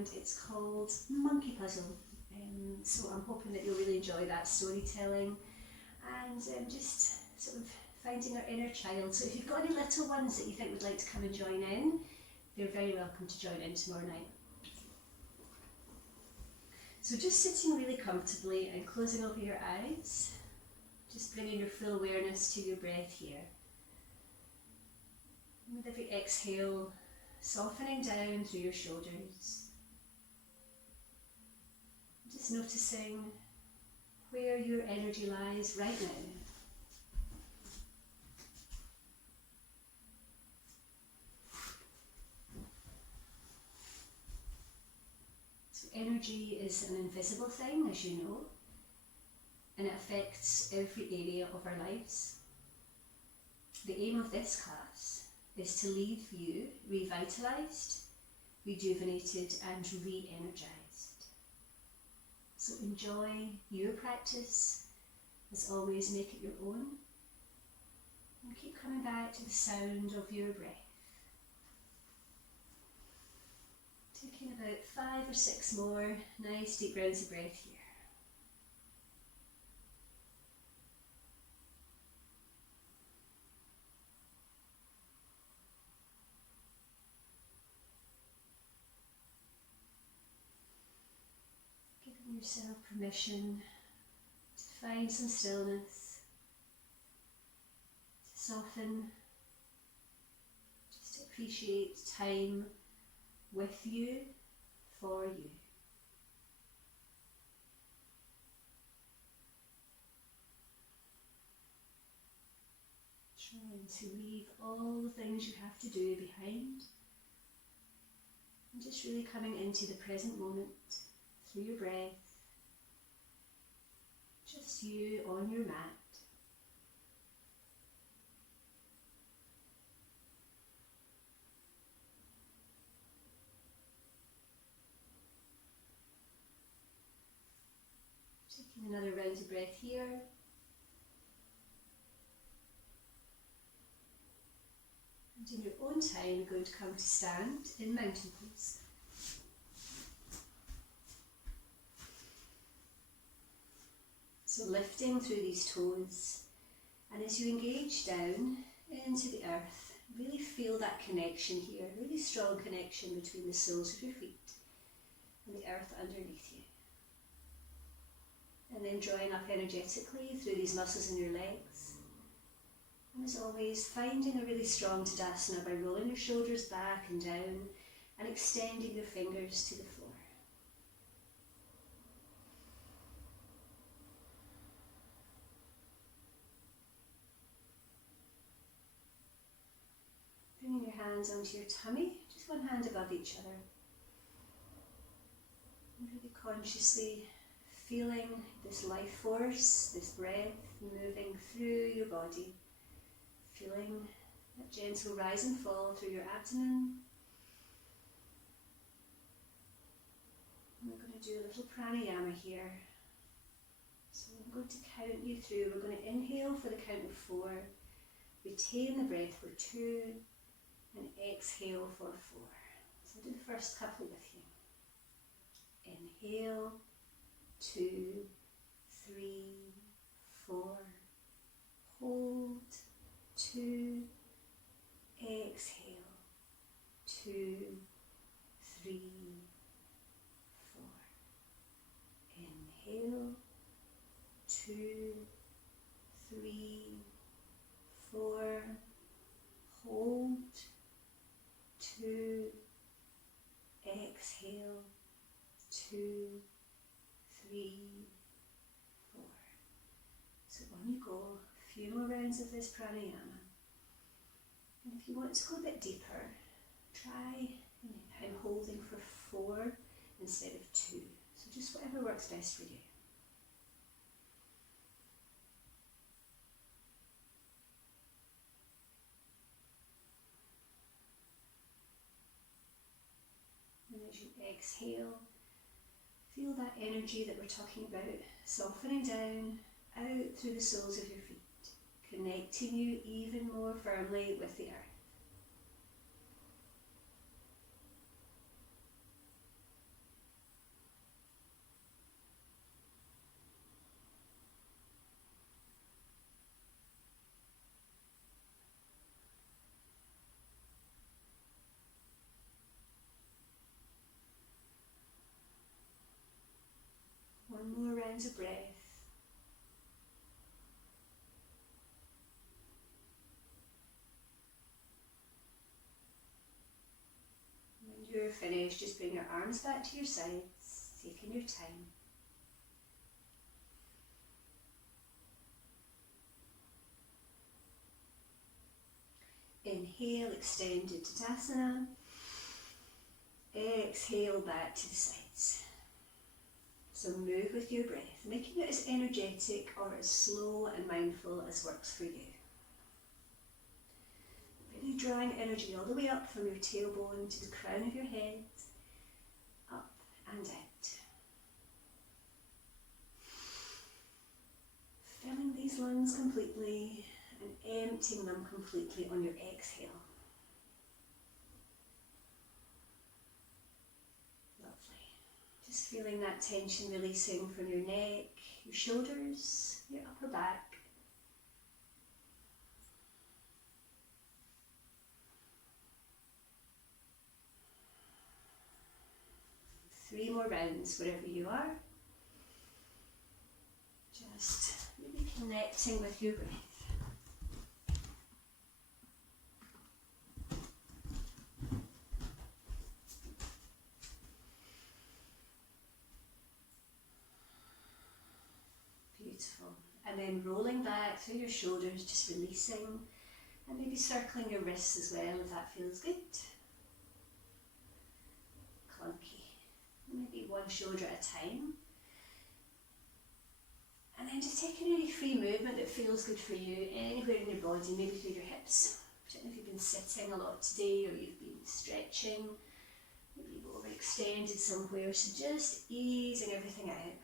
and it's called Monkey Puzzle. So I'm hoping that you'll really enjoy that storytelling and just sort of finding our inner child. So if you've got any little ones that you think would like to come and join in, they're very welcome to join in tomorrow night. So just sitting really comfortably and closing over your eyes, just bringing your full awareness to your breath here. And with every exhale, softening down through your shoulders. Just noticing where your energy lies right now. So energy is an invisible thing, as you know, and it affects every area of our lives. The aim of this class is to leave you revitalised, rejuvenated and re-energised. So enjoy your practice, as always make it your own, and keep coming back to the sound of your breath. Taking about 5 or 6 more nice deep rounds of breath here. Giving yourself permission to find some stillness, to soften, just to appreciate time with you, for you. Trying to leave all the things you have to do behind and just really coming into the present moment through your breath, just you on your mat. Taking another round of breath here. And in your own time, you're going to come to stand in mountain pose. So lifting through these toes, and as you engage down into the earth, really feel that connection here, really strong connection between the soles of your feet and the earth underneath you. And then drawing up energetically through these muscles in your legs. And as always, finding a really strong Tadasana by rolling your shoulders back and down and extending your fingers to the floor. Bringing your hands onto your tummy, just one hand above each other. And really consciously feeling this life force, this breath moving through your body. Feeling that gentle rise and fall through your abdomen. And we're going to do a little pranayama here. So I'm going to count you through. We're going to inhale for the count of 4, retain the breath for 2, and exhale for 4. So I'll do the first couple with you. Inhale, 2, 3, 4. Hold, 2, exhale, 2, 3, 4. Inhale, 2, 3, 4. Hold, 2, exhale, 2, 3, 4. So on you go. Few more rounds of this pranayama, and if you want to go a bit deeper, try and holding for 4 instead of 2, so just whatever works best for you. And as you exhale, feel that energy that we're talking about softening down out through the soles of your feet, connecting you even more firmly with the earth. One more round of breath. When you're finished, just bring your arms back to your sides, taking your time. Inhale, extend into Uttanasana. Exhale back to the sides. So move with your breath, making it as energetic or as slow and mindful as works for you. Really drawing energy all the way up from your tailbone to the crown of your head, up and out. Filling these lungs completely and emptying them completely on your exhale. Lovely. Just feeling that tension releasing from your neck, your shoulders, your upper back. Three more rounds wherever you are. Just really connecting with your breath. Beautiful. And then rolling back through your shoulders, just releasing and maybe circling your wrists as well if that feels good. Clunky. Maybe one shoulder at a time. And then just taking any free movement that feels good for you, anywhere in your body, maybe through your hips. Particularly if you've been sitting a lot today or you've been stretching, maybe you've overextended somewhere, so just easing everything out.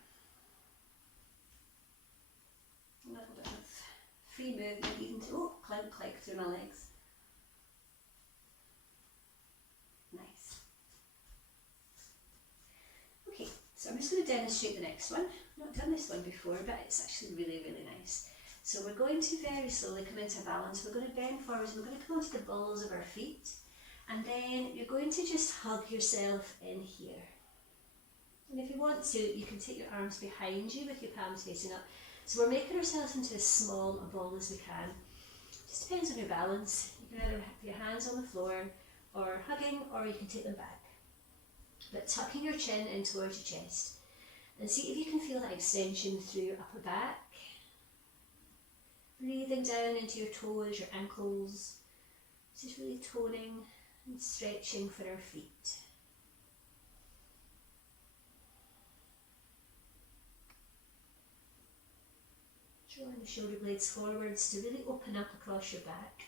A little bit of free movement, even to clunk through my legs. Nice. Okay, so I'm just going to demonstrate the next one. I've not done this one before, but it's actually really, really nice. So we're going to very slowly come into balance. We're going to bend forwards, we're going to come onto the balls of our feet, and then you're going to just hug yourself in here. And if you want to, you can take your arms behind you with your palms facing up. So we're making ourselves into as small a ball as we can. Just depends on your balance. You can either have your hands on the floor or hugging, or you can take them back. But tucking your chin in towards your chest. And see if you can feel that extension through your upper back. Breathing down into your toes, your ankles. Just really toning and stretching for our feet. Drawing the shoulder blades forwards to really open up across your back.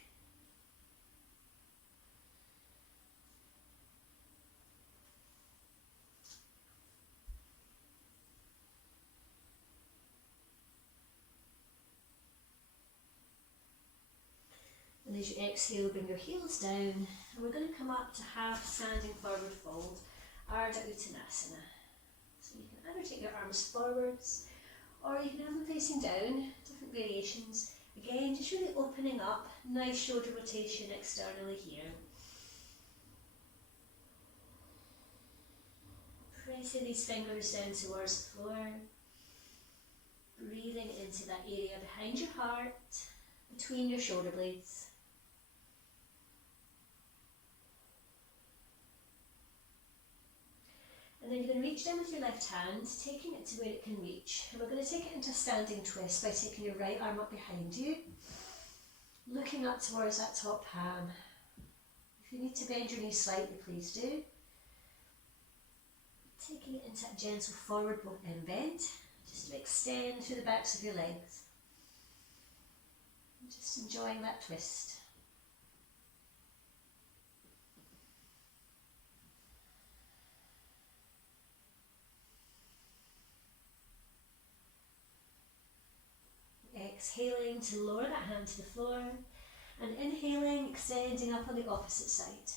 And as you exhale, bring your heels down, and we're going to come up to half standing forward fold, Ardha Uttanasana. So you can either take your arms forwards, or you can have them facing down, different variations. Again, just really opening up, nice shoulder rotation externally here. Pressing these fingers down towards the floor. Breathing into that area behind your heart, between your shoulder blades. And then you're going to reach down with your left hand, taking it to where it can reach. And we're going to take it into a standing twist by taking your right arm up behind you, looking up towards that top palm. If you need to bend your knees slightly, please do. Taking it into a gentle forward bend, just to extend through the backs of your legs. And just enjoying that twist. Exhaling to lower that hand to the floor, and inhaling, extending up on the opposite side.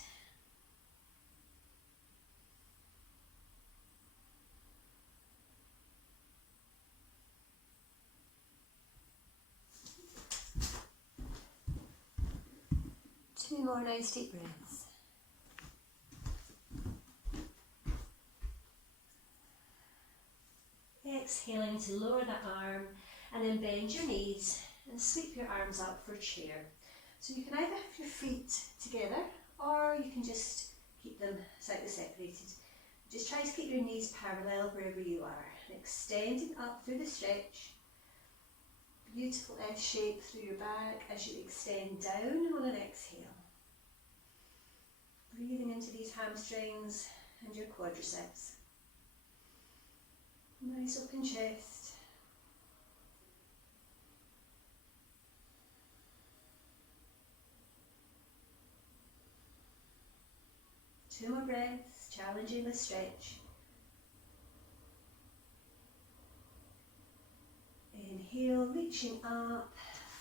Two more nice deep breaths. exhaling to lower that arm, and then bend your knees and sweep your arms up for chair. So you can either have your feet together, or you can just keep them slightly separated. Just try to keep your knees parallel wherever you are, extending up through the stretch. Beautiful S shape through your back as you extend down on an exhale. Breathing into these hamstrings and your quadriceps. Nice open chest. Two more breaths, challenging the stretch. Inhale, reaching up,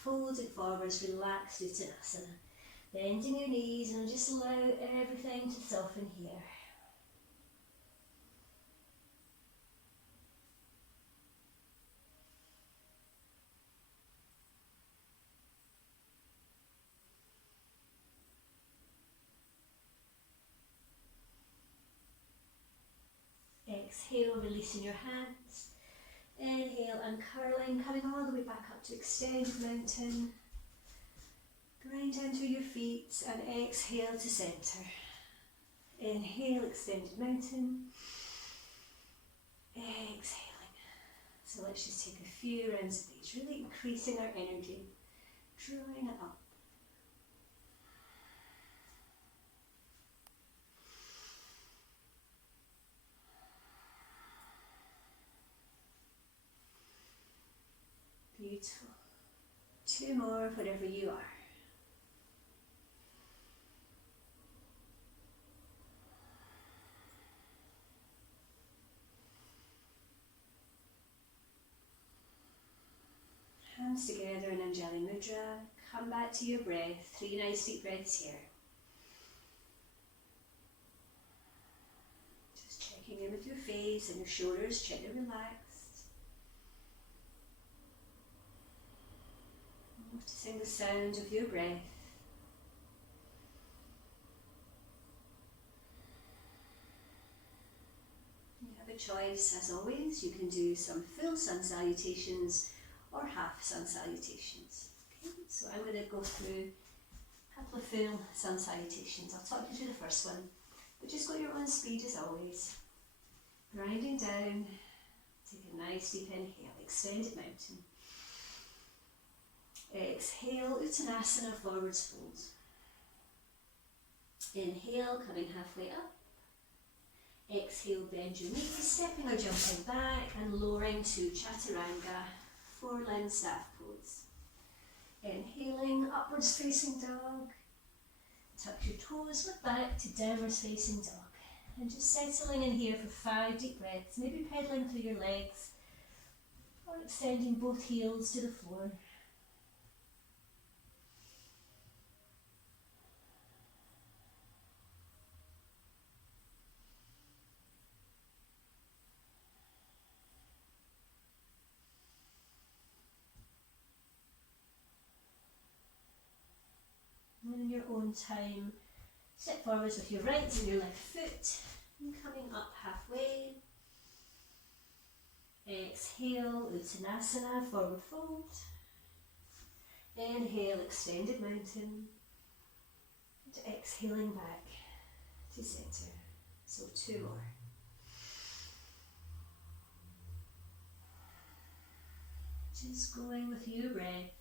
folded forwards, relaxed Uttanasana. Bending your knees and just allow everything to soften here. Exhale, releasing your hands. Inhale, uncurling, coming all the way back up to extended mountain. Grind down through your feet and exhale to centre. Inhale, extended mountain. Exhaling. So let's just take a few rounds of these, really increasing our energy, drawing it up. Beautiful. Two more, wherever you are. Hands together in Anjali Mudra. Come back to your breath. 3 nice deep breaths here. Just checking in with your face and your shoulders, gently relaxed. Noticing the sound of your breath. You have a choice, as always. You can do some full sun salutations or half sun salutations. Okay, so I'm going to go through a couple of full sun salutations. I'll talk you through the first one, but just go at your own speed as always. Grinding down, take a nice deep inhale, extended mountain. Exhale, Uttanasana, forwards fold. Inhale, coming halfway up. Exhale, bend your knees, stepping or jumping back and lowering to Chaturanga, 4-limb staff pose. Inhaling, upwards facing dog. Tuck your toes, look back to downwards facing dog. And just settling in here for 5 deep breaths, maybe pedaling through your legs or extending both heels to the floor. And in your own time, step forwards with your right and your left foot, and coming up halfway. Exhale, Uttanasana, forward fold. Inhale, extended mountain. And exhaling back to centre. So 2 more. Just going with your breath.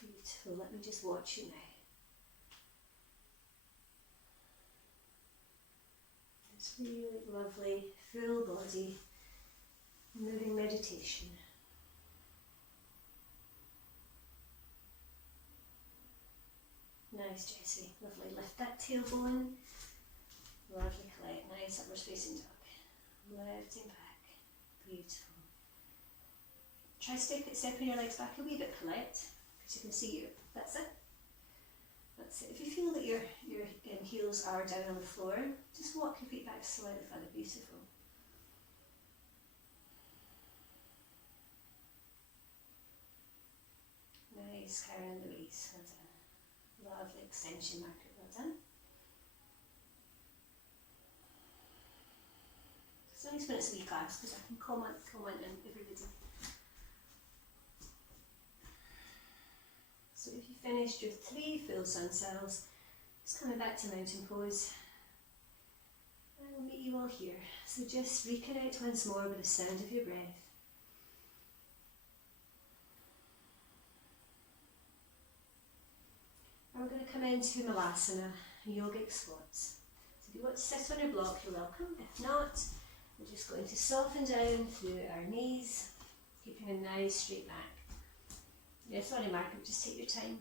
Beautiful, let me just watch you now. It's really lovely, full body, moving meditation. Nice, Jessie. Lovely. Lift that tailbone. Lovely, collect. Nice, upwards facing dog. Lifting back. Beautiful. Try stepping your legs back a wee bit, collect. Because you can see that's it. That's it. If you feel that your heels are down on the floor, just walk your feet back slightly further. Beautiful. Nice, carrying the release. Well done. Lovely extension, Margaret. Well done. It's nice when it's a wee class because I can comment on everybody. So if you finished your 3 full sun cells, just coming back to mountain pose. And we'll meet you all here. So just reconnect once more with the sound of your breath. And we're going to come into Malasana, Yogic squats. So if you want to sit on your block, you're welcome. If not, we're just going to soften down through our knees, keeping a nice straight back. Yeah, sorry Margaret, just take your time.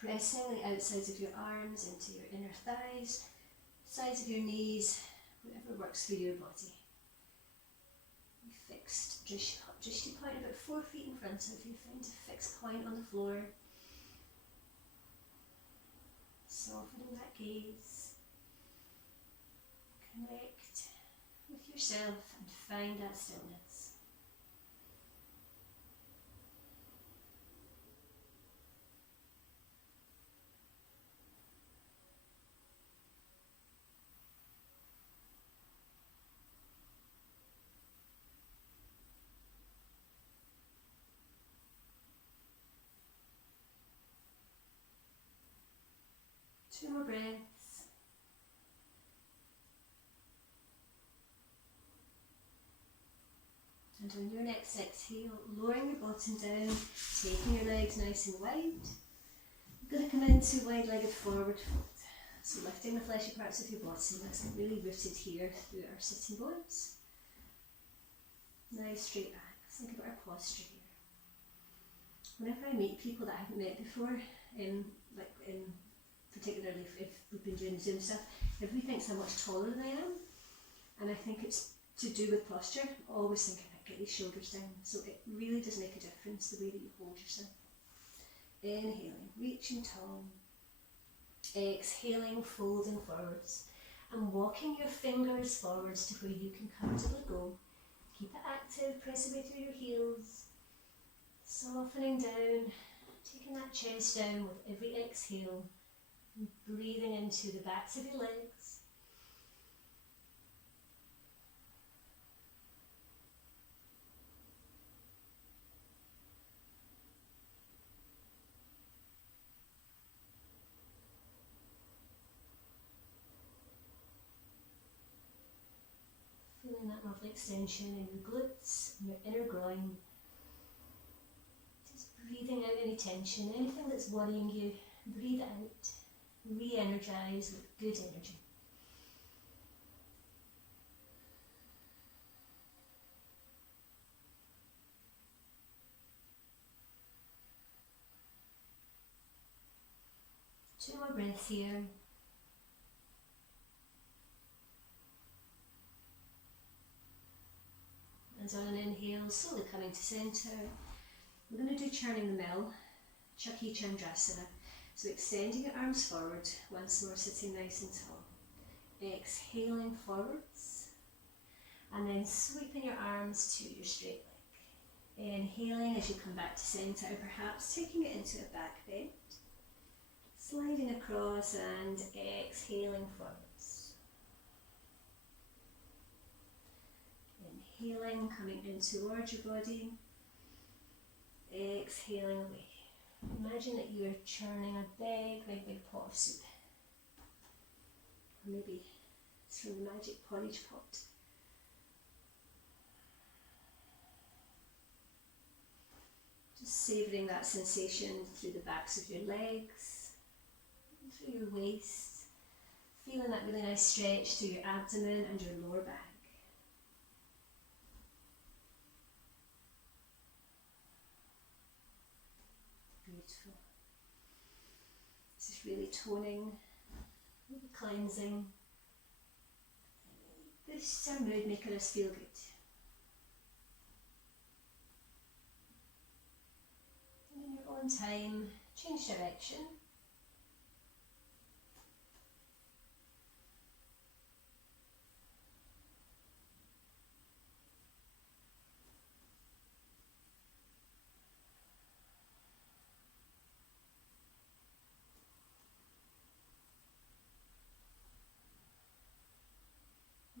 Pressing the outsides of your arms into your inner thighs, sides of your knees, whatever works for your body. Fixed drishti point about 4 feet in front of you. Find a fixed point on the floor. Softening that gaze. Connect with yourself and find that stillness. Two more breaths. And on your next exhale, lowering your bottom down, taking your legs nice and wide. You're going to come into wide-legged forward fold. So lifting the fleshy parts of your bottom, that's really rooted here through our sitting bones. Nice straight back. Think about our posture here. Whenever I meet people that I haven't met before, particularly if we've been doing Zoom stuff, everybody thinks I'm much taller than I am, and I think it's to do with posture. Always thinking, get these shoulders down. So it really does make a difference the way that you hold yourself. Inhaling, reaching tall. Exhaling, folding forwards, and walking your fingers forwards to where you can comfortably go. Keep it active, press away through your heels. Softening down, taking that chest down with every exhale. Breathing into the backs of your legs. Feeling that lovely extension in your glutes, in your inner groin. Just breathing out any tension, anything that's worrying you, breathe it out. Re-energize with good energy. Two more breaths here. And on an inhale, slowly coming to centre. We're going to do churning the mill, Chakhi Chandrasana. So extending your arms forward, once more sitting nice and tall. Exhaling forwards, and then sweeping your arms to your straight leg. Inhaling as you come back to centre, perhaps taking it into a back bend. Sliding across and exhaling forwards. Inhaling, coming in towards your body. Exhaling away. Imagine that you are churning a big pot of soup. Or maybe it's from the magic porridge pot. Just savouring that sensation through the backs of your legs, through your waist. Feeling that really nice stretch through your abdomen and your lower back. Beautiful. This is really toning, really cleansing. Boosts our mood, making us feel good. And in your own time, change direction.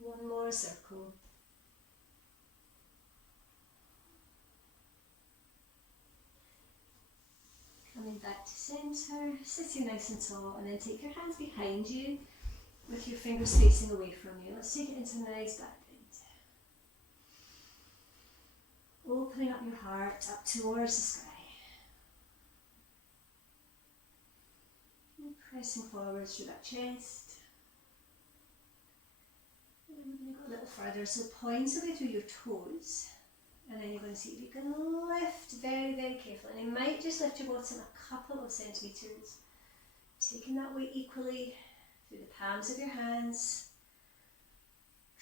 One more circle. Coming back to centre, sitting nice and tall, and then take your hands behind you with your fingers facing away from you. Let's take it into a nice back bend. Opening up your heart up towards the sky. And pressing forwards through that chest. And then we're going to go a little further, so points away through your toes. And then you're going to see if you can lift very, very carefully. And you might just lift your bottom a couple of centimetres. Taking that weight equally through the palms of your hands.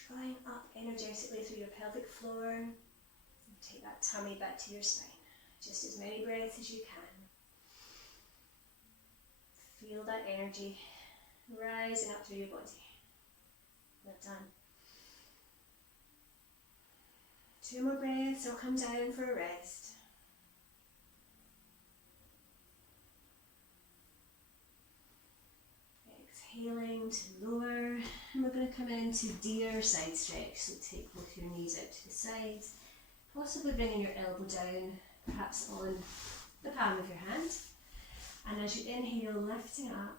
Drawing up energetically through your pelvic floor. And take that tummy back to your spine. Just as many breaths as you can. Feel that energy rising up through your body. Well done. 2 more breaths, I'll come down for a rest. Exhaling to lower, and we're going to come into deer side stretch, so take both your knees out to the sides, possibly bringing your elbow down, perhaps on the palm of your hand, and as you inhale, lifting up,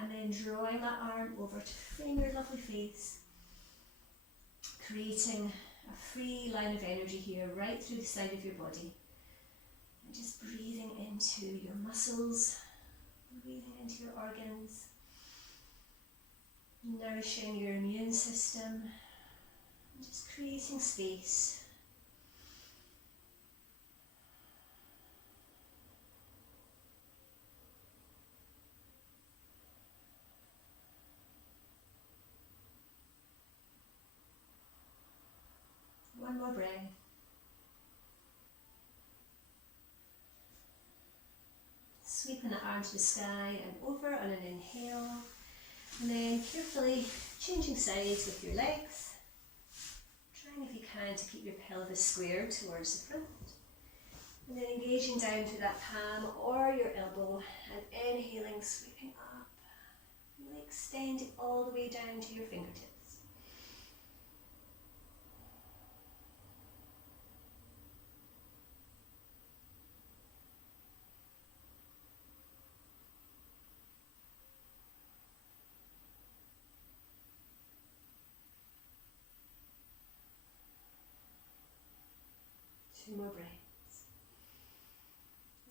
and then drawing that arm over to frame your lovely face, creating a free line of energy here right through the side of your body. And just breathing into your muscles, breathing into your organs, nourishing your immune system, and just creating space. One more breath. Sweeping the arm to the sky and over on an inhale. And then carefully changing sides with your legs. Trying if you can to keep your pelvis squared towards the front. And then engaging down through that palm or your elbow and inhaling, sweeping up. Really extending all the way down to your fingertips. Two more breaths.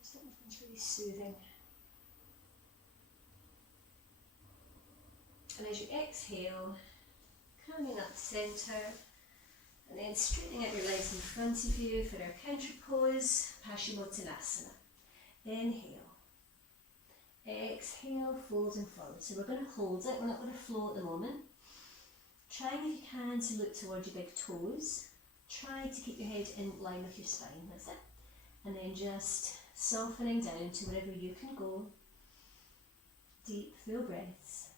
Something's really soothing. And as you exhale, coming up to centre, and then straightening out your legs in front of you for our counter pose, Uttanasana. Inhale. Exhale, fold and forward. So we're going to hold it, we're not going to flow at the moment. Trying if you can to look towards your big toes. Try to keep your head in line with your spine, that's it. And then just softening down to wherever you can go. Deep, full breaths.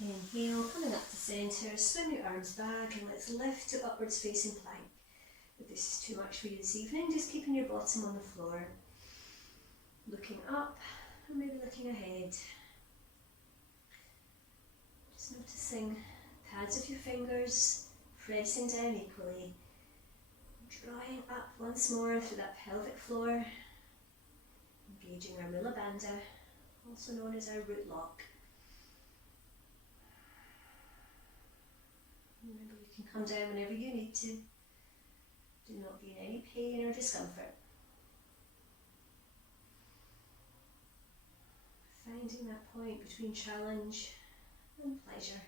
Inhale, coming up to centre, swing your arms back and let's lift to upwards facing plank. If this is too much for you this evening, just keeping your bottom on the floor. Looking up and maybe looking ahead. Just noticing pads of your fingers pressing down equally. Drawing up once more through that pelvic floor. Engaging our Mula Bandha, also known as our root lock. Remember, you can come down whenever you need to. Do not be in any pain or discomfort. Finding that point between challenge and pleasure.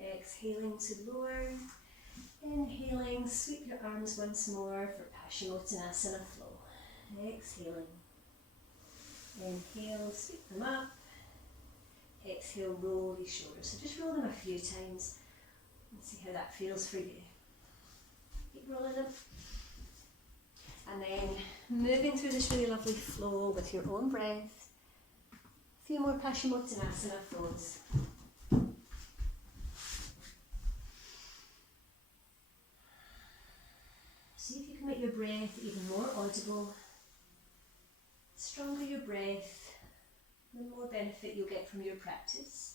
Exhaling to lower. Inhaling, sweep your arms once more for Uttanasana flow. Exhaling. Inhale, sweep them up. Exhale, roll these shoulders. So just roll them a few times and see how that feels for you. Keep rolling them. And then moving through this really lovely flow with your own breath. A few more Uttanasana flows. See if you can make your breath even more audible. The stronger your breath, the more benefit you'll get from your practice.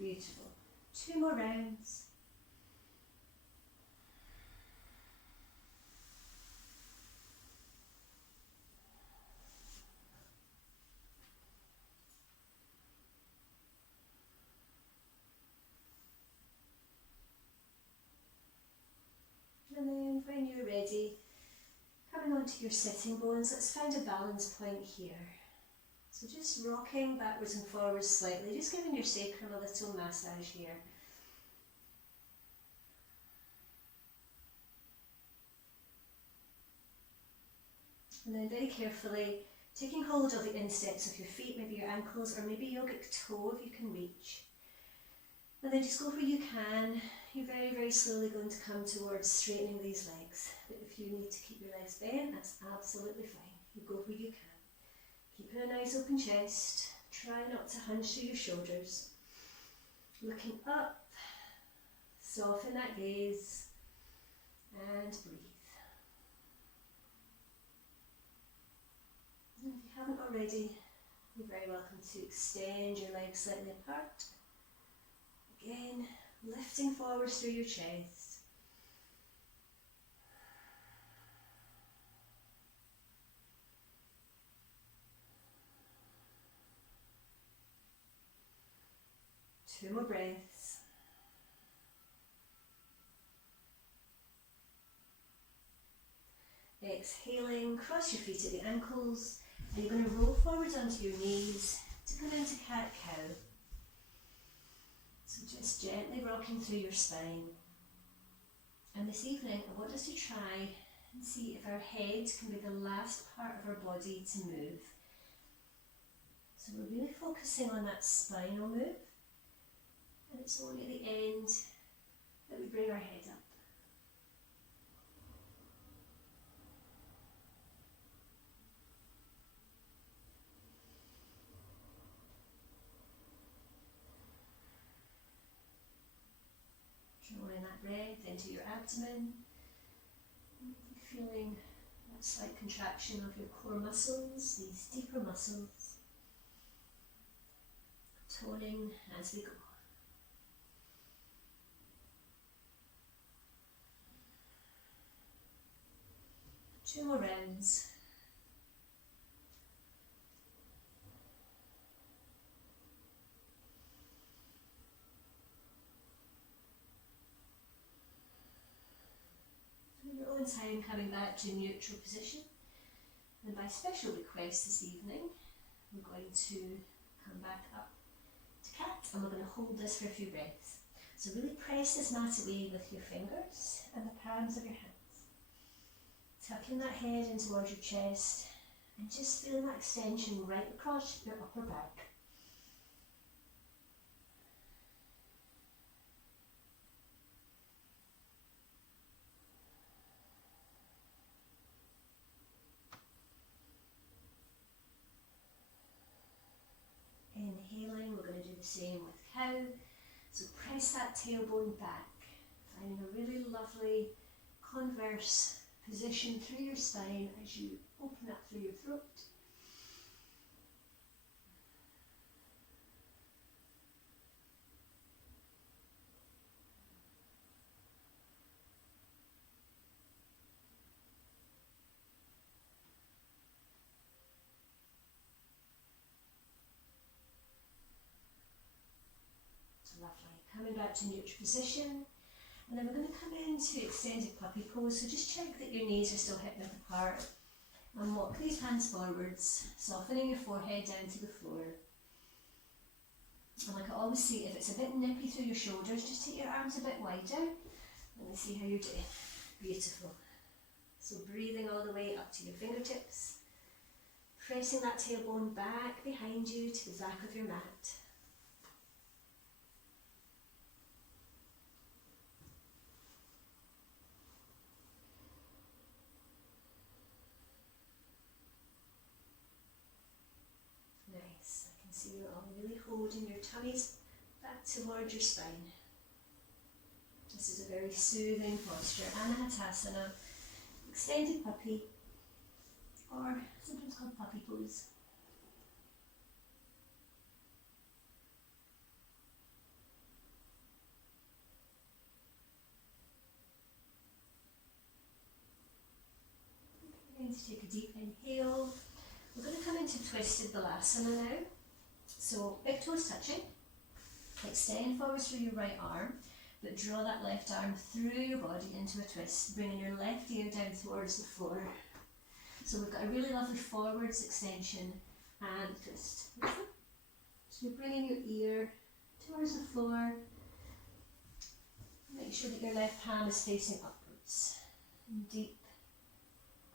Beautiful. 2 more rounds. And then when you're ready, coming onto your sitting bones, let's find a balance point here. So just rocking backwards and forwards slightly, just giving your sacrum a little massage here. And then very carefully taking hold of the insteps of your feet, maybe your ankles or maybe yogic toe if you can reach. And then just go where you can. You're very, very slowly going to come towards straightening these legs. But if you need to keep your legs bent, that's absolutely fine. You go where you can. Keeping a nice open chest. Try not to hunch through your shoulders. Looking up. Soften that gaze. And breathe. And if you haven't already, you're very welcome to extend your legs slightly apart. Again, lifting forwards through your chest. Two more breaths. Exhaling, cross your feet at the ankles, and you're going to roll forwards onto your knees to come into cat-cow. So just gently rocking through your spine. And this evening I want us to try and see if our head can be the last part of our body to move. So we're really focusing on that spinal move, and it's only at the end that we bring our head up. Drawing that breath into your abdomen, feeling that slight contraction of your core muscles, these deeper muscles, toning as we go. Two more rounds. In your own time, coming back to neutral position. And by special request this evening, we're going to come back up to cat, and we're going to hold this for a few breaths. So really press this mat away with your fingers and the palms of your hands. Tucking that head in towards your chest and just feeling that extension right across your upper back. Inhaling, we're going to do the same with cow. So press that tailbone back, finding a really lovely converse position through your spine as you open up through your throat. Lovely. Coming back to neutral position. And then we're going to come into extended puppy pose. So just check that your knees are still hip width apart. And walk these hands forwards, softening your forehead down to the floor. And like I always say, if it's a bit nippy through your shoulders, just take your arms a bit wider. Let me see how you're doing. Beautiful. So breathing all the way up to your fingertips. Pressing that tailbone back behind you to the back of your mat. Nice. I can see you're all really holding your tummies back towards your spine. This is a very soothing posture. Anahatasana, extended puppy, or sometimes called puppy pose. We're going to take a deep inhale. We're going to come into twisted Malasana now. So big toes touching. Extend forward through your right arm, but draw that left arm through your body into a twist, bringing your left ear down towards the floor. So we've got a really lovely forwards extension and twist. So you're bringing your ear towards the floor. Make sure that your left palm is facing upwards. And deep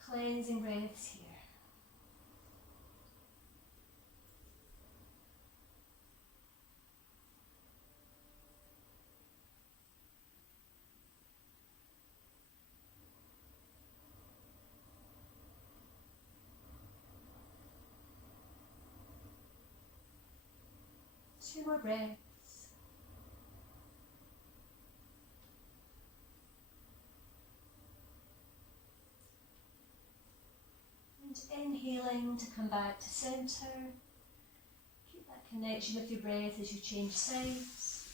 cleansing breaths here. Two more breaths. And inhaling to come back to centre. Keep that connection with your breath as you change sides.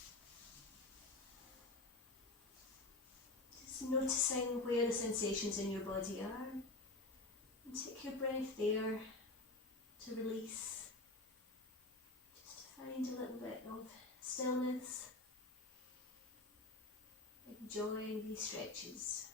Just noticing where the sensations in your body are. And take your breath there to release. Find a little bit of stillness, enjoying these stretches.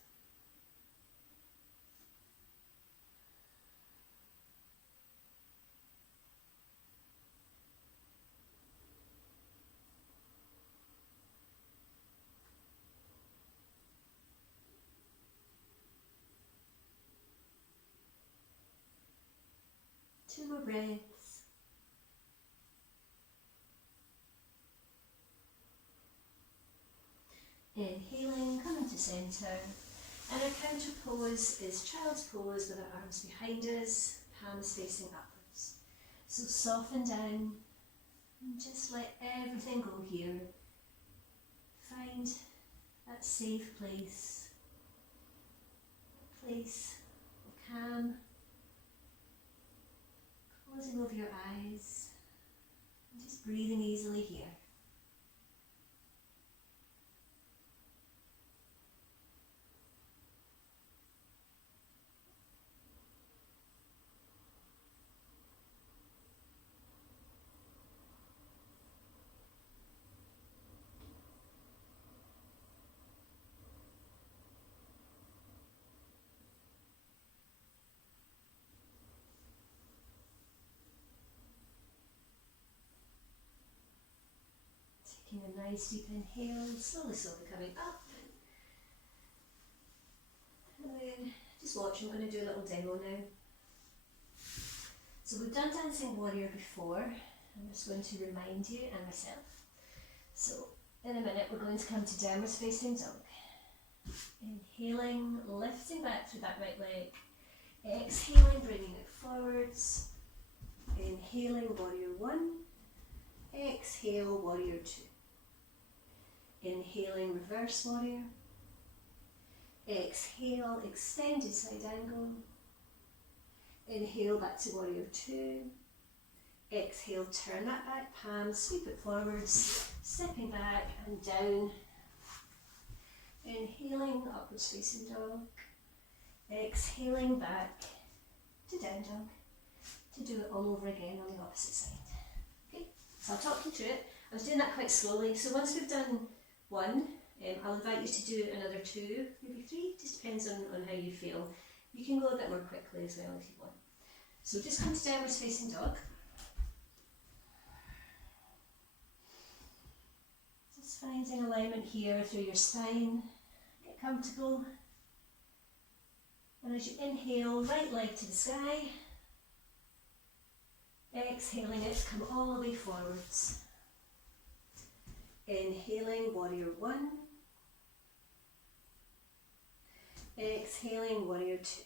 Two more breaths. Inhaling, coming to centre, and our counter pose is child's pose with our arms behind us, palms facing upwards. So soften down and just let everything go here. Find that safe place, a place of calm, closing over your eyes, and just breathing easily here. Taking a nice deep inhale, slowly coming up. And then just watch, I'm going to do a little demo now. So we've done Dancing Warrior before. I'm just going to remind you and myself. So in a minute we're going to come to downward facing dog. Inhaling, lifting back through that right leg. Exhaling, bringing it forwards. Inhaling, Warrior 1. Exhale, Warrior 2. Inhaling, reverse warrior. Exhale, extended side angle. Inhale, back to warrior 2. Exhale, turn that back palm, sweep it forwards, stepping back and down. Inhaling, upwards facing dog. Exhaling, back to down dog. To do it all over again on the opposite side. Okay, so I'll talk you through it. I was doing that quite slowly, so once we've done one, I'll invite you to do another two, maybe three, just depends on how you feel. You can go a bit more quickly as well if you want. So just come to downward facing dog. Just finding alignment here through your spine. Get comfortable. And as you inhale, right leg to the sky. Exhaling it to come all the way forwards. Inhaling, warrior one. Exhaling, warrior two.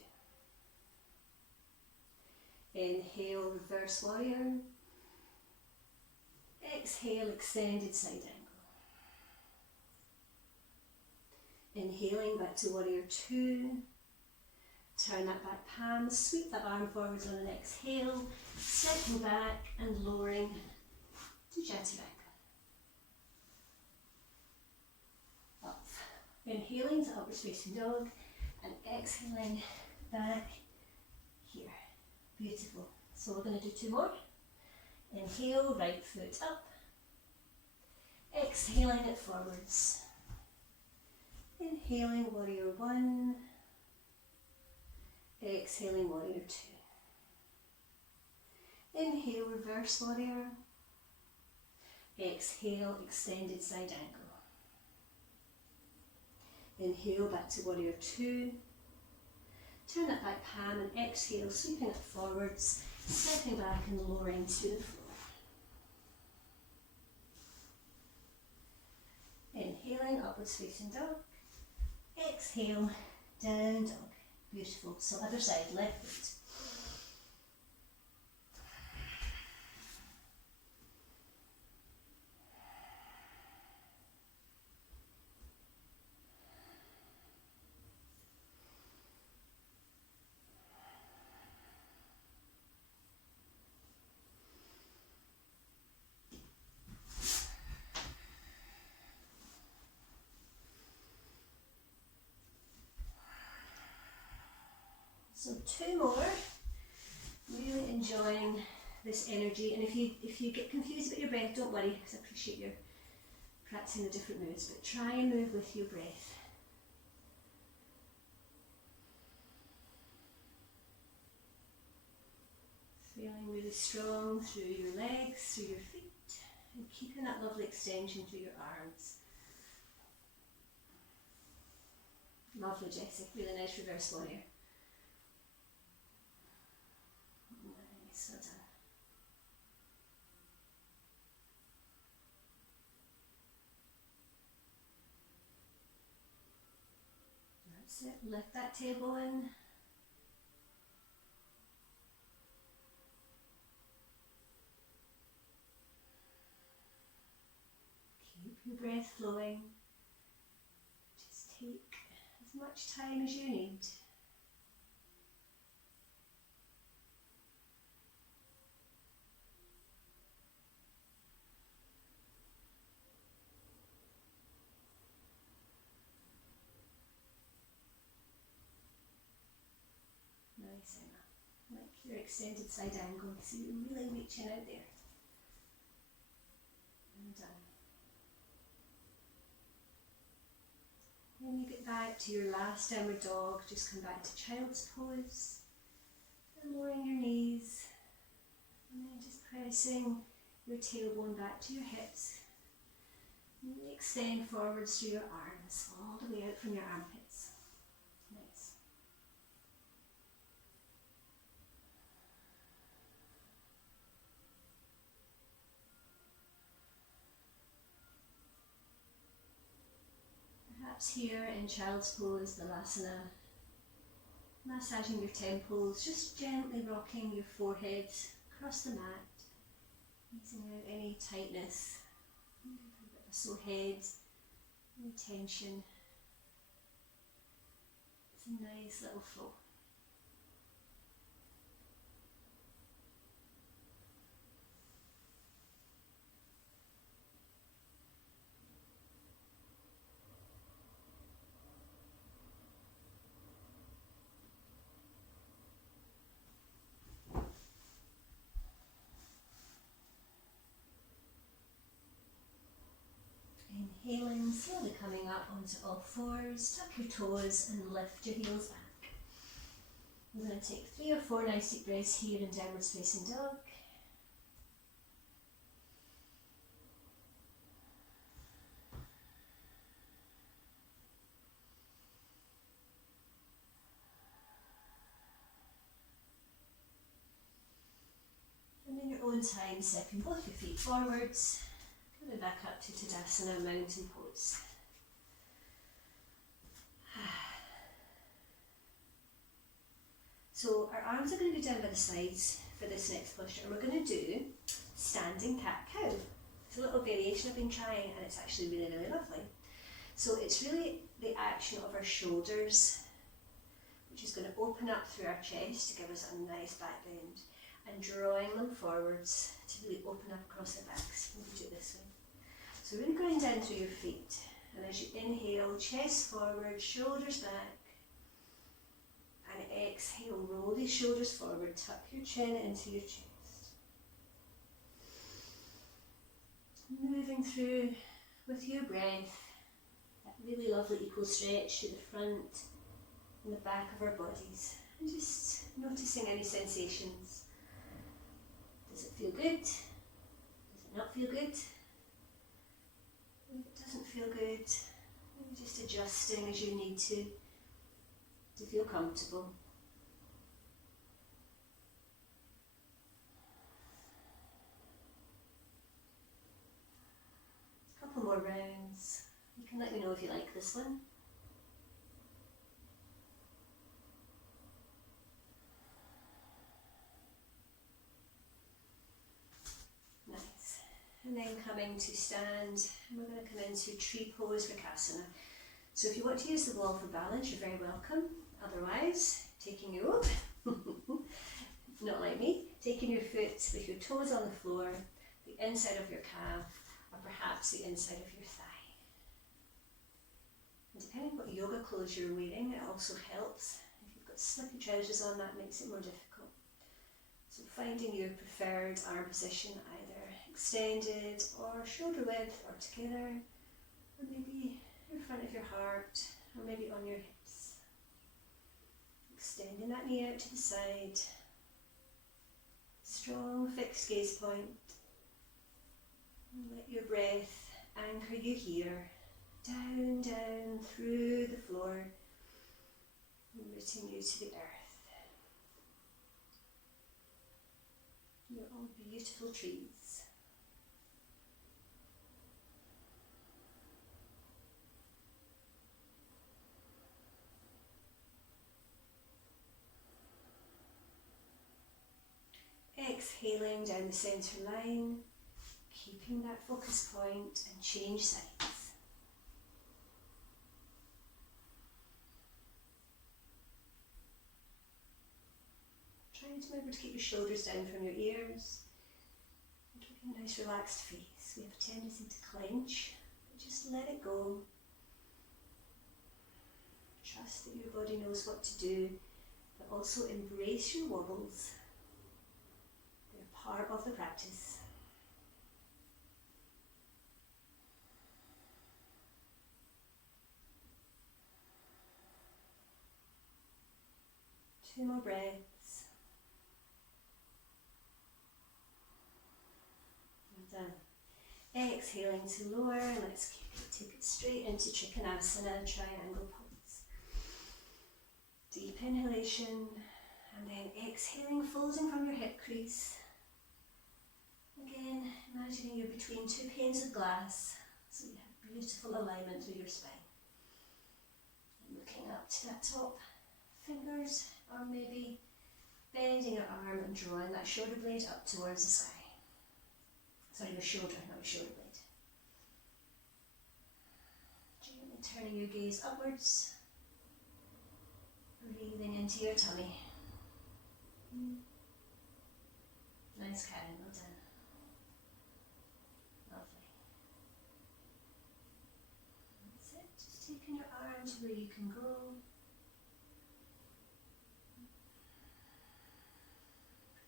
Inhale, reverse warrior. Exhale, extended side angle. Inhaling, back to warrior two. Turn that back palm, sweep that arm forwards on an exhale, stepping back and lowering to Chaturanga. Up. Inhaling to upwards facing dog and exhaling back here. Beautiful. So we're going to do two more. Inhale, right foot up. Exhaling it forwards. Inhaling, warrior one. Exhaling, warrior two. Inhale, reverse warrior. Exhale, extended side angle. Inhale, back to warrior two. Turn that back palm and exhale, sweeping it forwards, stepping back and lowering to the floor. Inhaling, upwards facing dog. Exhale, down dog. Beautiful. So other side, left foot. So two more. Really enjoying this energy, and if you get confused about your breath, don't worry, because I appreciate you're practicing the different moves, but try and move with your breath. Feeling really strong through your legs, through your feet, and keeping that lovely extension through your arms. Lovely, Jessie. Really nice reverse warrior. Nice, well done. That's it. Lift that tailbone. Keep your breath flowing. Just take as much time as you need. Nice, Emma. Like your extended side angle, so you're really reaching out there. And done. When you get back to your last downward dog, just come back to child's pose. And lowering your knees. And then just pressing your tailbone back to your hips. And you extend forwards through your arms, all the way out from your armpits. Nice. Perhaps here in child's pose, the Malasana, massaging your temples, just gently rocking your forehead across the mat, easing out any tightness, a bit of a sore head, any tension. It's a nice little flow. onto all fours, tuck your toes and lift your heels back. I'm going to take 3 or 4 nice deep breaths here in downwards facing dog. And in your own time, stepping both your feet forwards, coming back up to Uttanasana, mountain pose. So our arms are going to go down by the sides for this next posture, and we're going to do standing cat-cow. It's a little variation I've been trying, and it's actually really, really lovely. So it's really the action of our shoulders, which is going to open up through our chest to give us a nice back bend, and drawing them forwards to really open up across the backs. We'll do it this way. So really going down through your feet, and as you inhale, chest forward, shoulders back, and exhale, roll these shoulders forward, tuck your chin into your chest. Moving through with your breath, that really lovely equal stretch to the front and the back of our bodies, and just noticing any sensations. Does it feel good? Does it not feel good? If it doesn't feel good, maybe just adjusting as you need to feel comfortable. A couple more rounds. You can let me know if you like this one. Nice. And then coming to stand, and we're going to come into tree pose for Kasana. So if you want to use the wall for balance, you're very welcome. Otherwise, taking your rope, not like me, taking your foot with your toes on the floor, the inside of your calf, or perhaps the inside of your thigh. And depending what yoga clothes you're wearing, it also helps. If you've got slippy trousers on, that makes it more difficult. So finding your preferred arm position, either extended or shoulder width or together, or maybe in front of your heart, or maybe on your hips. Extending that knee out to the side. Strong fixed gaze point. And let your breath anchor you here. Down, down, through the floor. And rooting you to the earth. You're all beautiful trees. Exhaling down the centre line, keeping that focus point, and change sides. Trying to remember to keep your shoulders down from your ears. And keep a nice relaxed face. We have a tendency to clench, but just let it go. Trust that your body knows what to do, but also embrace your wobbles. Part of the practice. Two more breaths. Well done. Exhaling to lower, let's take it straight into Uttanasana, triangle pose. Deep inhalation, and then exhaling, folding from your hip crease. Again, imagining you're between 2 panes of glass, so you have beautiful alignment through your spine. And looking up to that top, fingers, or maybe bending your arm and drawing that shoulder blade up towards the sky. Sorry, your shoulder, not your shoulder blade. Gently turning your gaze upwards, breathing into your tummy. Nice, Karen, well done. Taking your arm to where you can go.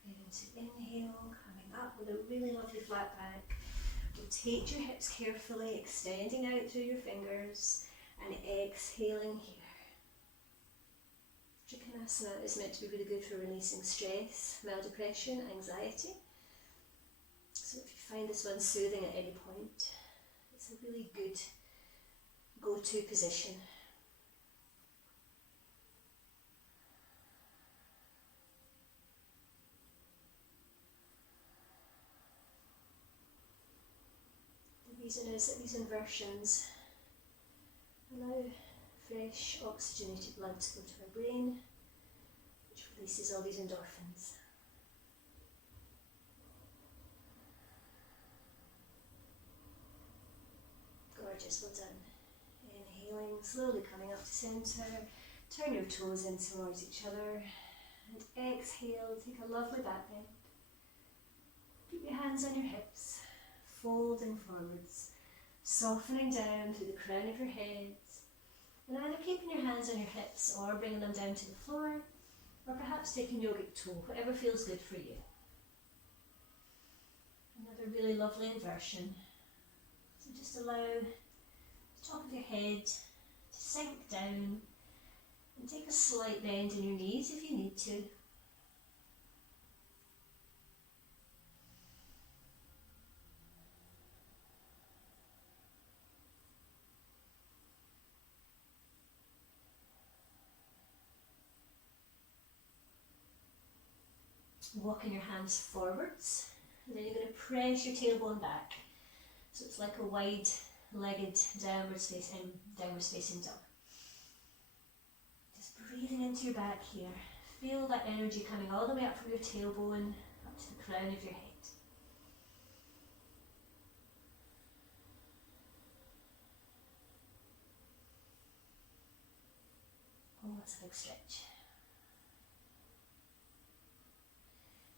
Preparing to inhale, coming up with a really lovely flat back. Rotate your hips carefully, extending out through your fingers, and exhaling here. Uttanasana is meant to be really good for releasing stress, mild depression, anxiety. So if you find this one soothing at any point, it's a really good go-to position. The reason is that these inversions allow fresh oxygenated blood to go to our brain, which releases all these endorphins. Gorgeous, well done. Inhaling, slowly coming up to centre. Turn your toes in towards each other. And exhale, take a lovely back bend. Keep your hands on your hips, folding forwards, softening down through the crown of your head. And either keeping your hands on your hips or bringing them down to the floor, or perhaps taking yogic toe, whatever feels good for you. Another really lovely inversion. So just allow the top of your head to sink down and take a slight bend in your knees if you need to. Walking your hands forwards, and then you're going to press your tailbone back. So it's like a wide-legged downward facing dog. Just breathing into your back here. Feel that energy coming all the way up from your tailbone up to the crown of your head. Oh, that's a big stretch.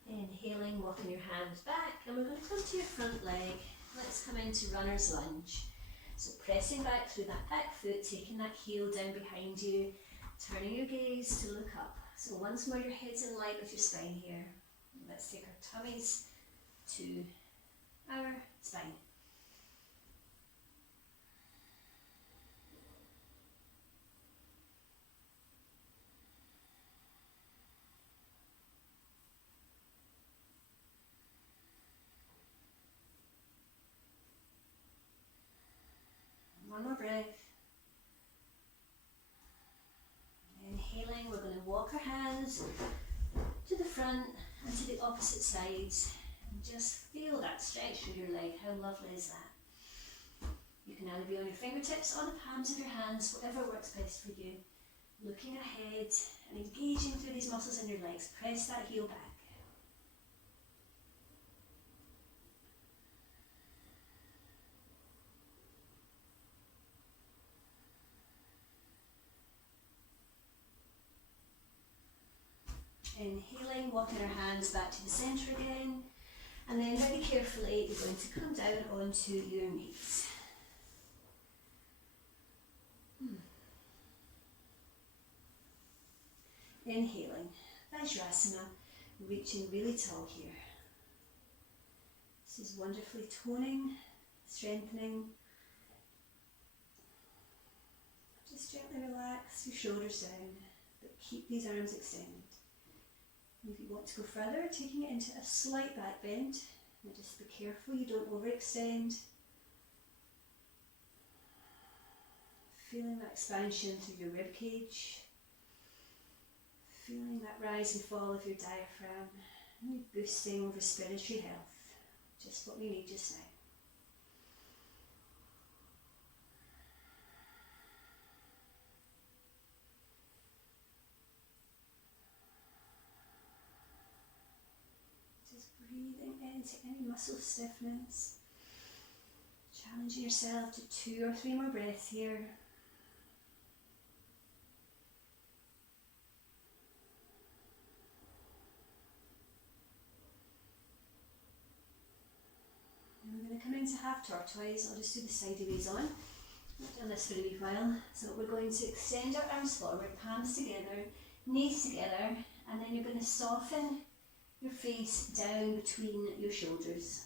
Inhaling, walking your hands back, and we're going to come to your front leg. Let's come into runner's lunge. So pressing back through that back foot, taking that heel down behind you, turning your gaze to look up. So once more your head's in line with your spine here. Let's take our tummies to our spine. One more breath. Inhaling, we're going to walk our hands to the front and to the opposite sides. And just feel that stretch through your leg. How lovely is that? You can either be on your fingertips or the palms of your hands, whatever works best for you. Looking ahead and engaging through these muscles in your legs. Press that heel back. Inhaling, walking our hands back to the centre again, and then very carefully you're going to come down onto your knees. Inhaling, Vajrasana, reaching really tall here. This is wonderfully toning, strengthening. Just gently relax your shoulders down, but keep these arms extended. If you want to go further, taking it into a slight back bend, and just be careful you don't overextend. Feeling that expansion through your rib cage, feeling that rise and fall of your diaphragm, and boosting respiratory health, just what we need just now. Breathing into any muscle stiffness, challenging yourself to 2 or 3 more breaths here. And we're going to come into half tortoise. I'll just do the sideways on. I've done this for a wee while. So we're going to extend our arms forward, palms together, knees together, and then you're going to soften your face down between your shoulders.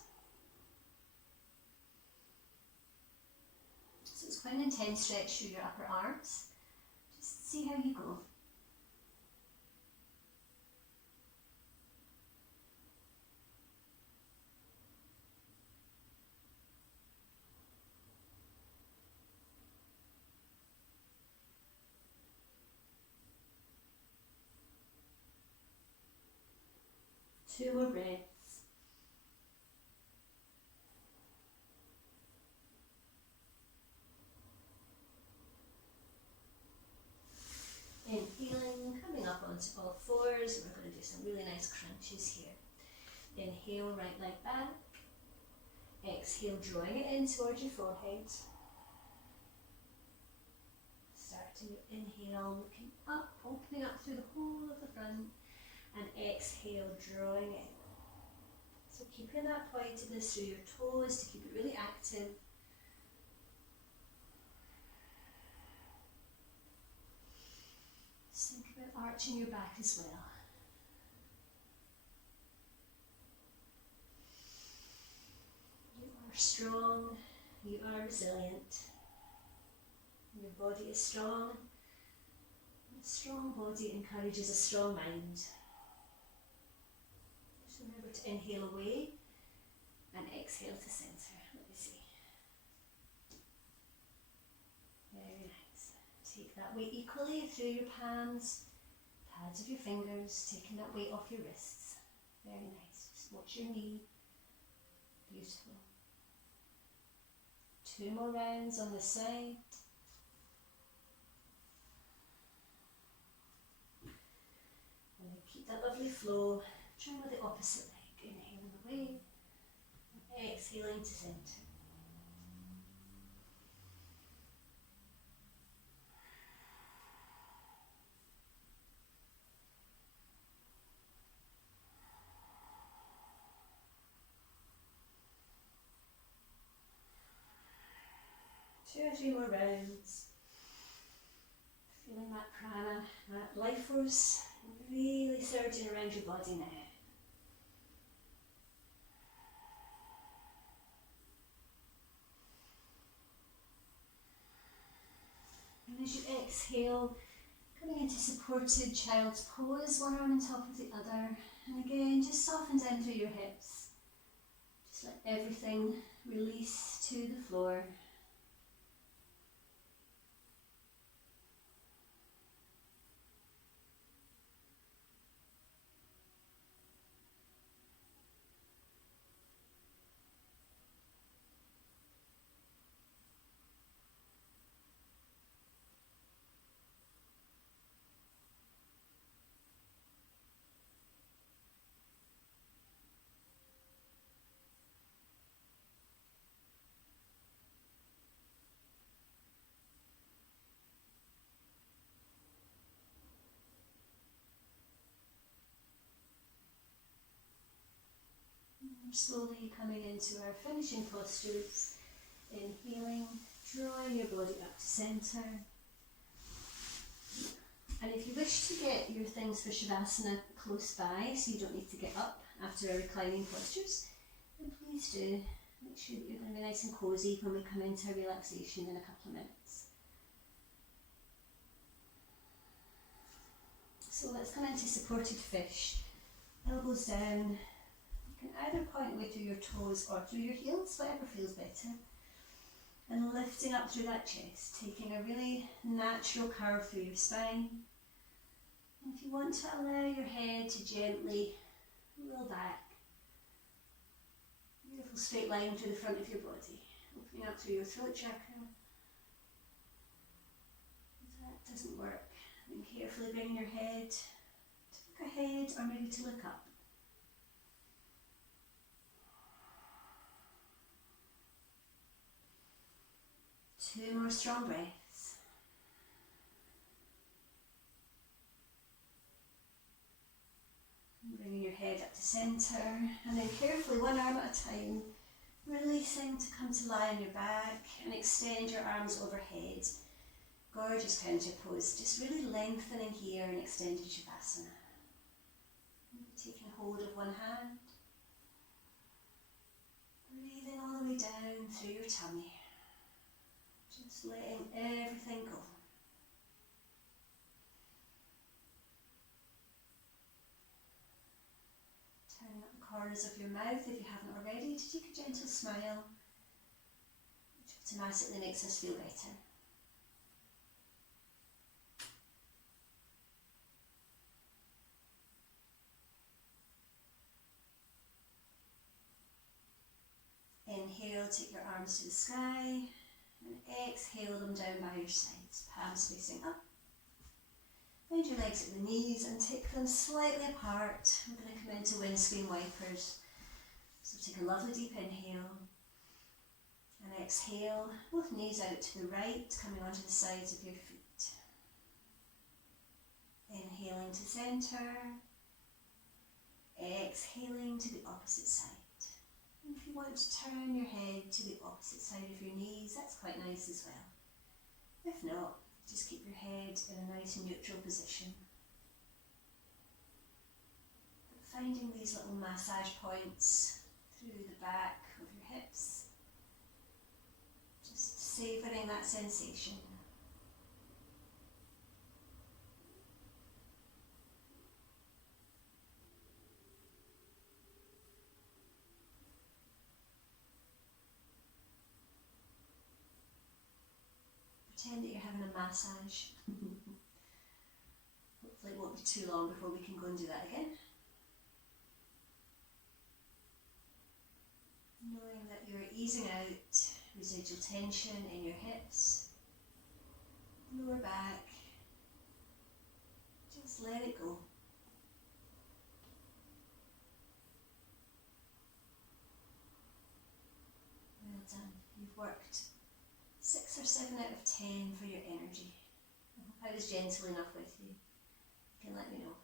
So it's it's quite an intense stretch through your upper arms. Just see how you go. Two more breaths. Inhaling, coming up onto all fours. We're going to do some really nice crunches here. Inhale, right leg back. Exhale, drawing it in towards your forehead. Starting your inhale, looking up, opening up through the whole of the front. And exhale, drawing it. So keeping that pointedness through your toes to keep it really active. Just think about arching your back as well. You are strong, you are resilient. Your body is strong. A strong body encourages a strong mind. Just remember to inhale away and exhale to centre. Let me see. Very nice. Take that weight equally through your palms, pads of your fingers, taking that weight off your wrists. Very nice. Just watch your knee. Beautiful. 2 more rounds on this side. And then keep that lovely flow. Try with the opposite leg. Inhaling away and exhaling to centre. Two or three more rounds. Feeling that prana, that life force really surging around your body now. And as you exhale, coming into supported child's pose, one arm on top of the other. And again, just soften down through your hips. Just let everything release to the floor. We're slowly coming into our finishing postures. Inhaling, drawing your body up to centre. And if you wish to get your things for Shavasana close by, so you don't need to get up after our reclining postures, then please do. Make sure that you're going to be nice and cosy when we come into relaxation in a couple of minutes. So let's come into supported fish. Elbows down. You can either point away through your toes or through your heels, whatever feels better. And lifting up through that chest, taking a really natural curve through your spine. And if you want to allow your head to gently roll back, beautiful straight line through the front of your body, opening up through your throat chakra. If that doesn't work, then carefully bring your head to look ahead or maybe to look up. Two more strong breaths. And bringing your head up to centre, and then carefully, one arm at a time, releasing to come to lie on your back and extend your arms overhead. Gorgeous counter pose, just really lengthening here and extending Shavasana. Taking hold of one hand, breathing all the way down through your tummy. Just corners of your mouth if you haven't already to take a gentle smile, which automatically makes us feel better. Inhale, take your arms to the sky, and exhale them down by your sides, palms facing up. Bend your legs at the knees and take them slightly apart. We're going to come into windscreen wipers. So take a lovely deep inhale, and exhale, both knees out to the right, coming onto the sides of your feet. Inhaling to centre, exhaling to the opposite side. And if you want to turn your head to the opposite side of your knees, that's quite nice as well. If not, just keep your head in a nice neutral position. But finding these little massage points through the back of your hips, just savouring that sensation. Pretend that you're having a massage. Hopefully it won't be too long before we can go and do that again. Knowing that you're easing out residual tension in your hips, lower back. Just let it go. Well done. You've worked 6 or 7 out of 10 for your energy. I hope I was gentle enough with you. You can let me know.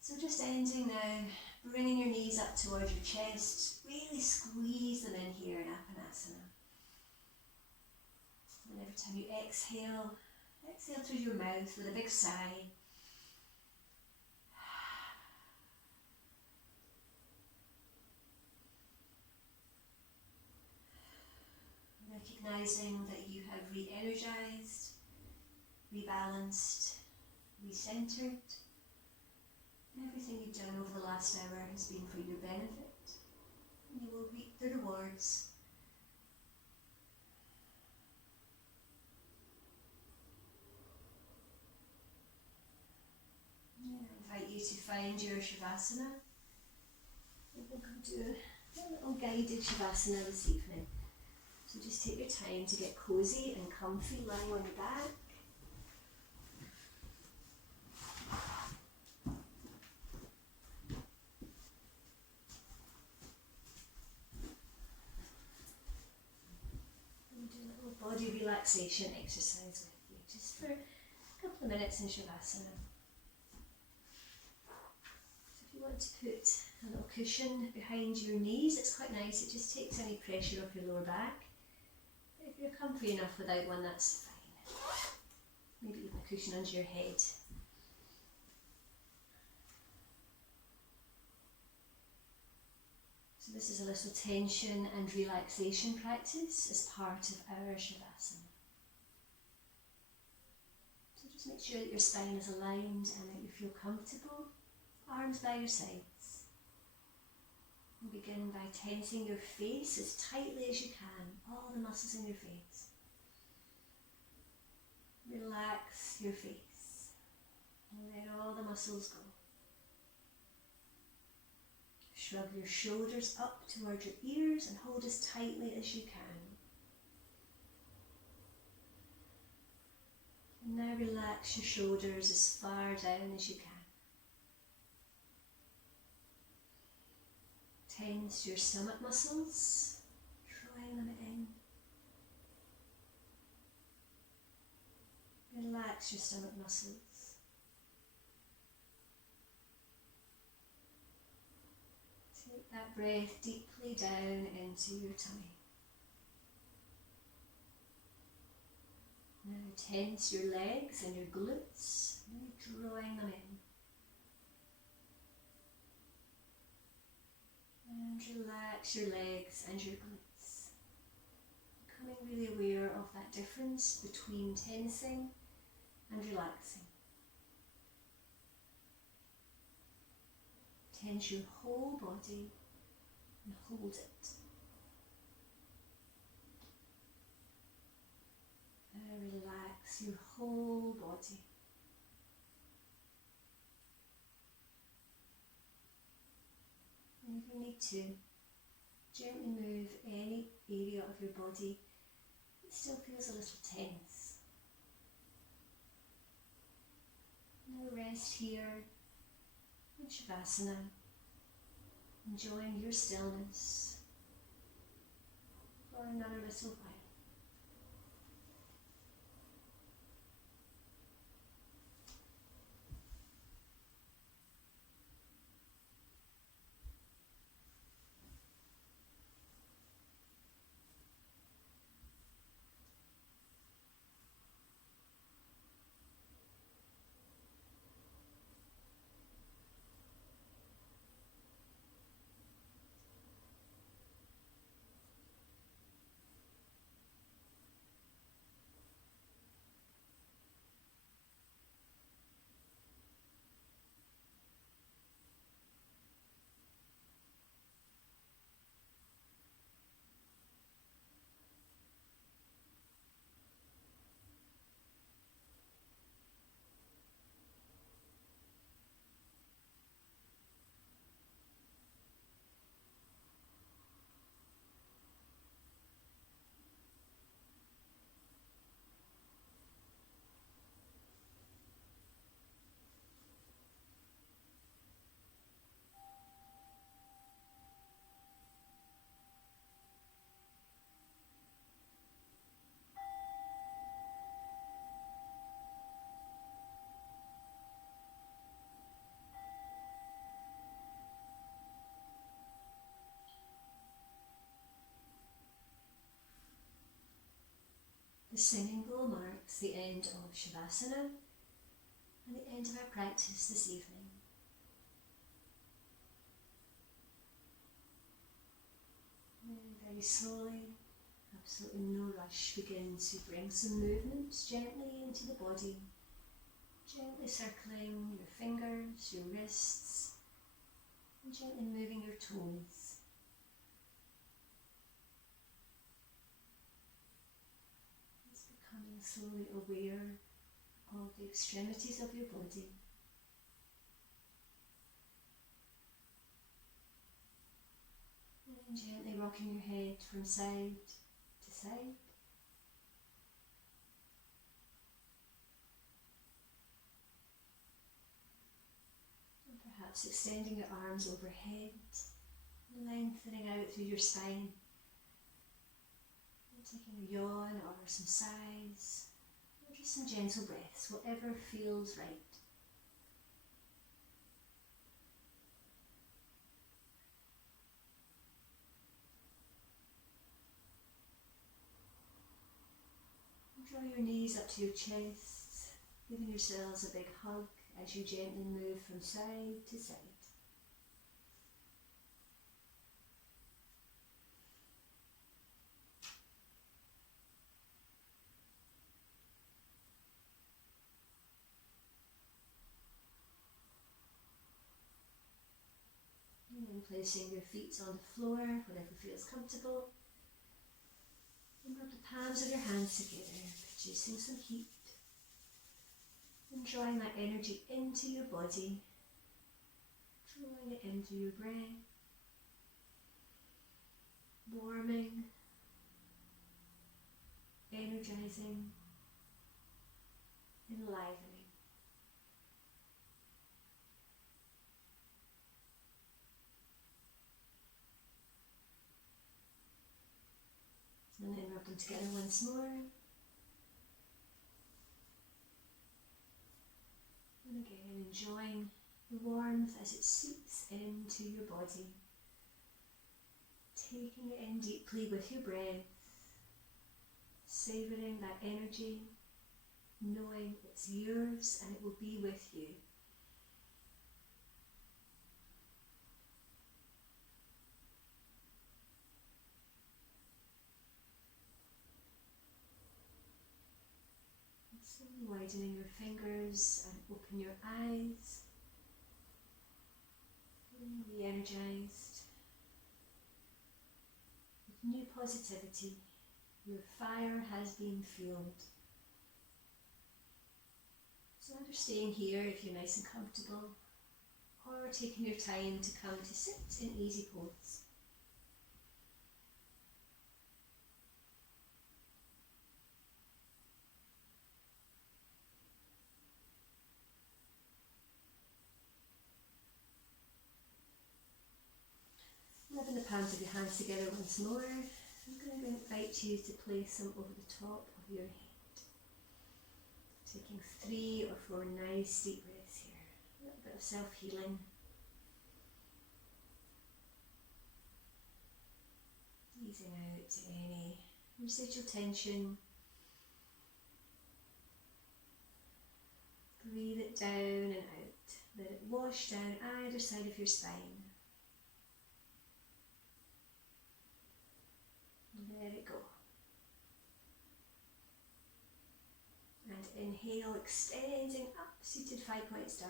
So just ending now, bringing your knees up towards your chest, really squeeze them in here in Uttanasana. And every time you exhale, exhale through your mouth with a big sigh. Recognizing that you have re-energized, rebalanced, recentered. Everything you've done over the last hour has been for your benefit, and you will reap the rewards. I invite you to find your Shavasana. We're going to do a little guided Shavasana this evening. So just take your time to get cozy and comfy lying on your back. And do a little body relaxation exercise with you, just for a couple of minutes in Shavasana. So if you want to put a little cushion behind your knees, it's quite nice, it just takes any pressure off your lower back. If you're comfy enough without one, that's fine. Maybe even a cushion under your head. So this is a little tension and relaxation practice as part of our Shavasana. So just make sure that your spine is aligned and that you feel comfortable. Arms by your sides. And begin by tensing your face as tightly as you can, all the muscles in your face. Relax your face and let all the muscles go. Shrug your shoulders up towards your ears and hold as tightly as you can. And now relax your shoulders as far down as you can. Tense your stomach muscles, drawing them in. Relax your stomach muscles. Take that breath deeply down into your tummy. Now tense your legs and your glutes, now drawing them in. And relax your legs and your glutes. Becoming really aware of that difference between tensing and relaxing. tense your whole body and hold it. Relax your whole body. And if you need to, gently move any area of your body that still feels a little tense. Now rest here in Shavasana, enjoying your stillness for another little while. The singing bowl marks the end of Shavasana and the end of our practice this evening. And very slowly, absolutely no rush, begin to bring some movement gently into the body, gently circling your fingers, your wrists, and gently moving your toes. Becoming slowly aware of the extremities of your body. And gently rocking your head from side to side. And perhaps extending your arms overhead, lengthening out through your spine. Taking a yawn or some sighs, or just some gentle breaths, whatever feels right. And draw your knees up to your chest, giving yourselves a big hug as you gently move from side to side. And placing your feet on the floor, whatever feels comfortable. And rub the palms of your hands together, producing some heat. And drawing that energy into your body, drawing it into your breath, warming, energizing, enlivening. And then rub them together once more. And again, enjoying the warmth as it seeps into your body. Taking it in deeply with your breath. Savouring that energy, knowing it's yours and it will be with you. Widening your fingers and open your eyes. re-energized with new positivity. Your fire has been fueled. So either staying here if you're nice and comfortable, or taking your time to come to sit in easy pose. Rubbing the palms of your hands together once more. I'm going to invite you to place them over the top of your head. Taking 3 or 4 nice deep breaths here. A little bit of self-healing. Easing out any residual tension. Breathe it down and out. Let it wash down either side of your spine. Let it go. And inhale, extending up, seated 5-point star.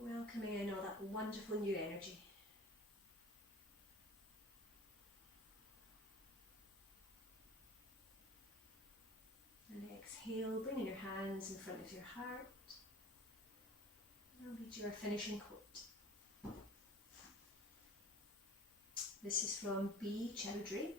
Welcoming in all that wonderful new energy. And exhale, bringing your hands in front of your heart. I'll read you our finishing quote. This is from B. Chowdhury.